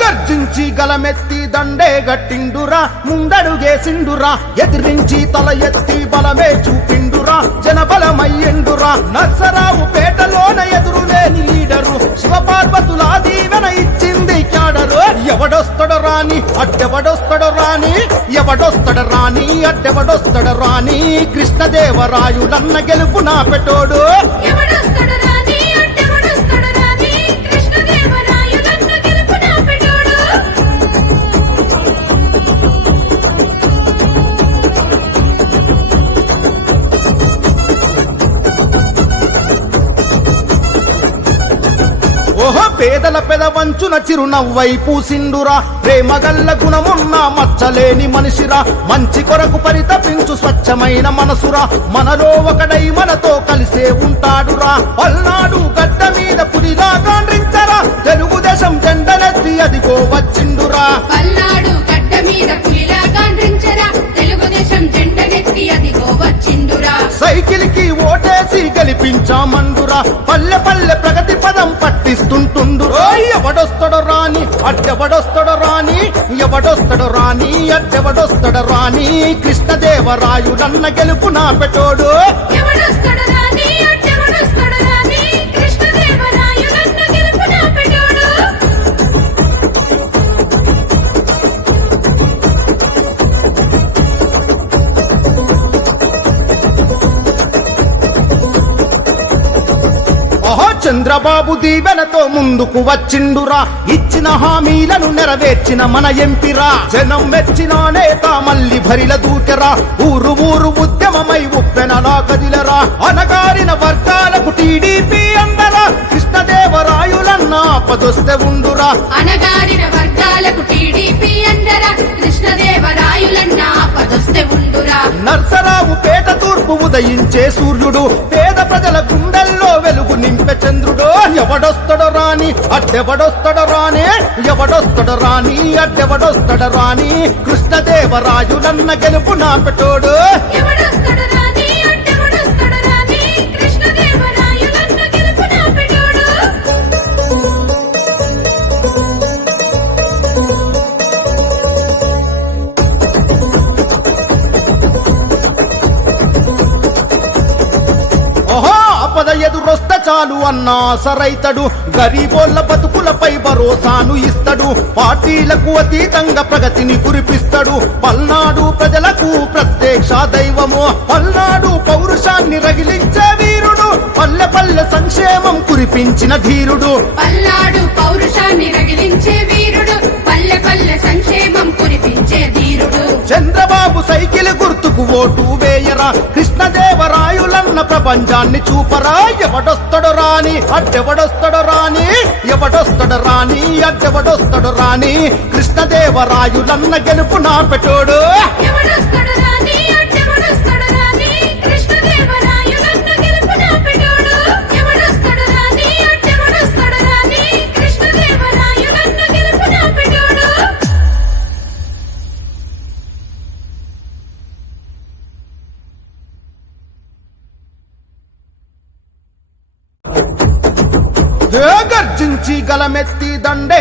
గర్జించి గలమెత్తి దండే గట్టిండురా, ముందడుగేసిండురా, ఎదిరించి తల ఎత్తి బలమే చూపిండురా, జనబలమయ్యిండురా. నర్సరావు పేటలోన ఎదురులేని లీడరు, శివపార్వతుల దీవెన ఇచ్చింది క్యాడరు. ఎవడొస్తడు రాని అడ్డెవడొస్తడు రాని, ఎవడొస్తడు రాని అడ్డెవడొస్తడు రాని, కృష్ణదేవరాయులన్న గెలుపు నా పెట్టోడు. ఓహో పేదల పెదవంచున చిరునవ్వై పూసిండురా, ప్రేమగల్ల గుణమున్న మచ్చలేని మనిషిరా, మంచి కొరకు పరితపించు స్వచ్ఛమైన మనసురా, మనలో ఒకడై మనతో కలిసే ఉంటాడురా. పల్నాడు గడ్డ మీద పులిలా గాండ్రించరా, తెలుగుదేశం జెండనెత్తి అదిగో వచ్చిండురా. పల్నాడు గడ్డ మీద పులిలా గాండ్రించరా, తెలుగుదేశం జెండనెత్తి అదిగో వచ్చిండురా. సైకిల్ కి ఓటేసి గెలిపించామండురా, పల్లె పల్లె ప్రగతి పదం పట్టిస్తుంటుండురా. ఎవడొస్తడు రాని అడ్డెవడొస్తడు రాని, ఎవడొస్తడు రాని అడ్డెవడొస్తడు రాని, కృష్ణదేవరాయులన్న గెలుపు నా పెట్టోడు. ఎవడొస్తడు రాని అడ్డెవడొస్తడు రాని, కృష్ణదేవరాయులన్న గెలుపు నా పెట్టోడు. చంద్రబాబు దీవెనతో ముందుకు వచ్చిండురా, ఇచ్చిన హామీలను నెరవేర్చిన మన ఎంపిరా, జనం మెచ్చిన నేత మళ్ళీ భరిల దూకెరా, ఊరు ఊరు ఉద్యమమై ఉప్పెనలా కదిలరా. అనగారిన వర్గాలకు టీడీపీ అందరా, కృష్ణదేవరాయులన్న ఆపదొస్తే ఉండురా. అనగారిన వర్గాలకు టీడీపీ అందరా, కృష్ణదేవరాయులన్న ఆపదొస్తే ఉండురా. నర్సరావు పేట తూర్పు ఉదయించే సూర్యుడు, పేద ప్రజల గుండెల్లో వెలుగు నింపె చంద్రుడు. ఎవడొస్తడు రాని అడ్డెవడొస్తడు రాని, ఎవడొస్తడు రాని అడ్డెవడొస్తడు రాని, కృష్ణదేవరాయులన్న గెలుపు నా పెట్టోడు. ఎవడొస్తడు రాని అడ్డెవడొస్తడు రాని, కృష్ణదేవరాయులన్న గెలుపు నా పెట్టోడు. ఆపద ఎదురొస్తే చాలు అన్నా సరైతడు, గరీబోళ్ల బతుకులపై భరోసాను ఇస్తడు, పార్టీలకు అతీతంగా ప్రగతిని కురిపిస్తడు. పల్నాడు ప్రజలకు ప్రత్యక్ష దైవము, పల్నాడు పౌరుషాన్ని రగిలించే వీరుడు, పల్లె పల్లె సంక్షేమం కురిపించిన ధీరుడు. పల్నాడు పౌరుషాన్ని రగిలించే వీరుడు, పల్లె పల్లె సంక్షేమం కురిపించే ధీరుడు. చంద్రబాబు సైకిల్ గుర్తుకు ఓటు వేయరా, కృష్ణదేవరాయులన్న ప్రపంచాన్ని చూపరా. ఎవడొస్తడు రాని అడ్డెవడొస్తడు రాని, ఎవడొస్తడు రాని అడ్డెవడొస్తడు రాని, కృష్ణదేవరాయులన్న గెలుపు నా పెట్టోడు. ఎవడొస్తడు రాని అడ్డెవడొస్తడు రాని, కృష్ణదేవరాయులన్న గెలుపు నా పెట్టోడు. ఎవడొస్తడు రాని అడ్డెవడొస్తడు రాని, కృష్ణదేవరాయులన్న గెలుపు నా పెట్టోడు. గర్జించి గలమెత్తి దండే